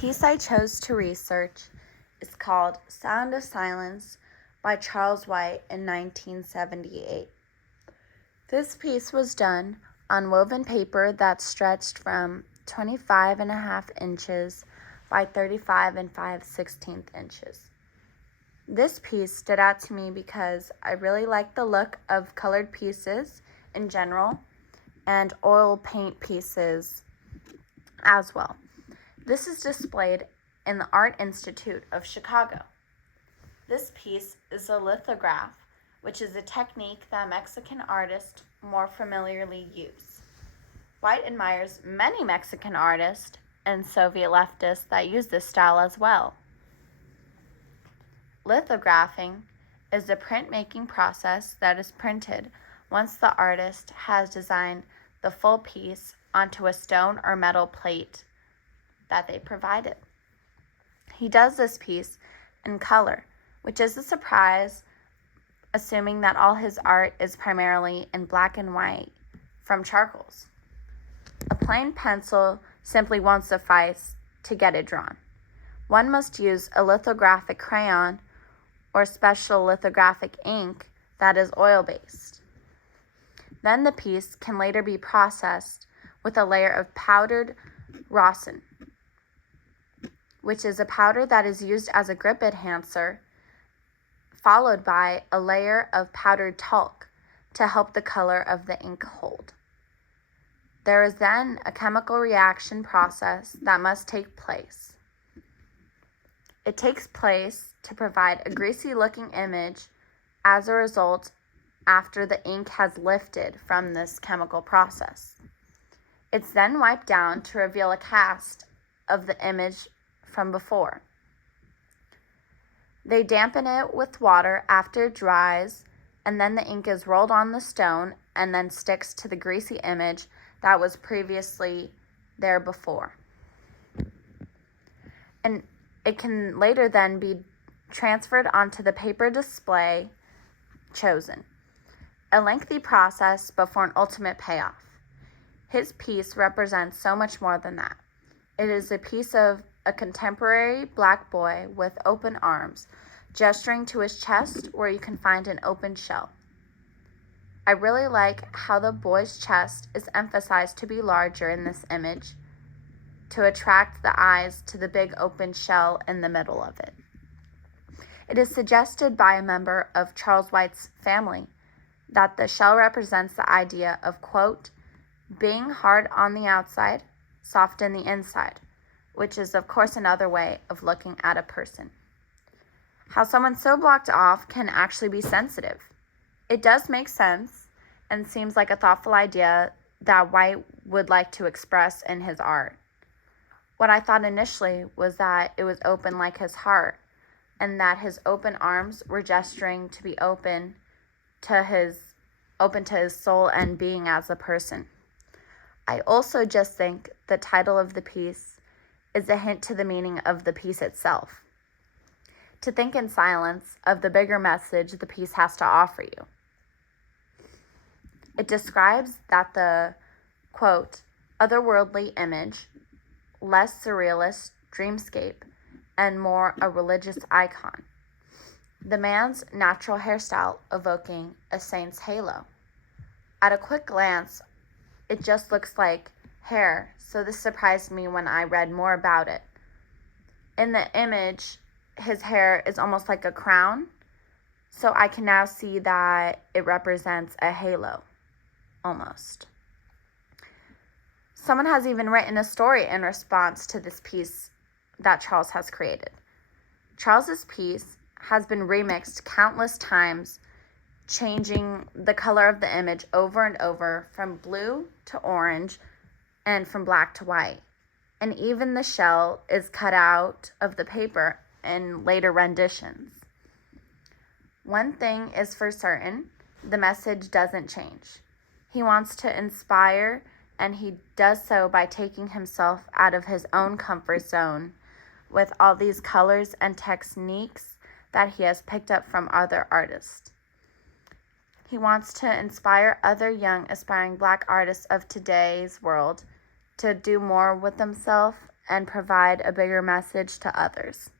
piece I chose to research is called Sound of Silence by Charles White in 1978. This piece was done on woven paper that stretched from 25.5 inches by 35 and 5/16 inches. This piece stood out to me because I really like the look of colored pieces in general and oil paint pieces as well. This is displayed in the Art Institute of Chicago. This piece is a lithograph, which is a technique that Mexican artists more familiarly use. White admires many Mexican artists and Soviet leftists that use this style as well. Lithographing is the printmaking process that is printed once the artist has designed the full piece onto a stone or metal plate that they provided. He does this piece in color, which is a surprise, assuming that all his art is primarily in black and white from charcoals. A plain pencil simply won't suffice to get it drawn. One must use a lithographic crayon or special lithographic ink that is oil-based. Then the piece can later be processed with a layer of powdered rosin, which is a powder that is used as a grip enhancer, followed by a layer of powdered talc to help the color of the ink hold. There is then a chemical reaction process that must take place. It takes place to provide a greasy-looking image as a result after the ink has lifted from this chemical process. It's then wiped down to reveal a cast of the image from before. They dampen it with water after it dries, and then the ink is rolled on the stone and then sticks to the greasy image that was previously there before. And it can later then be transferred onto the paper display chosen. A lengthy process before an ultimate payoff. His piece represents so much more than that. It is a piece of a contemporary black boy with open arms, gesturing to his chest where you can find an open shell. I really like how the boy's chest is emphasized to be larger in this image to attract the eyes to the big open shell in the middle of it. It is suggested by a member of Charles White's family that the shell represents the idea of, quote, being hard on the outside, soft in the inside, which is, of course, another way of looking at a person. How someone so blocked off can actually be sensitive. It does make sense and seems like a thoughtful idea that White would like to express in his art. What I thought initially was that it was open like his heart, and that his open arms were gesturing to be open to his soul and being as a person. I also just think the title of the piece is a hint to the meaning of the piece itself. To think in silence of the bigger message the piece has to offer you. It describes that the, quote, otherworldly image, less surrealist dreamscape, and more a religious icon. The man's natural hairstyle evoking a saint's halo. At a quick glance, it just looks like hair, so this surprised me when I read more about it. In the image, his hair is almost like a crown, so I can now see that it represents a halo, almost. Someone has even written a story in response to this piece that Charles has created. Charles's piece has been remixed countless times, changing the color of the image over and over from blue to orange and from black to white. And even the shell is cut out of the paper in later renditions. One thing is for certain, the message doesn't change. He wants to inspire, and he does so by taking himself out of his own comfort zone with all these colors and techniques that he has picked up from other artists. He wants to inspire other young aspiring Black artists of today's world to do more with themselves and provide a bigger message to others.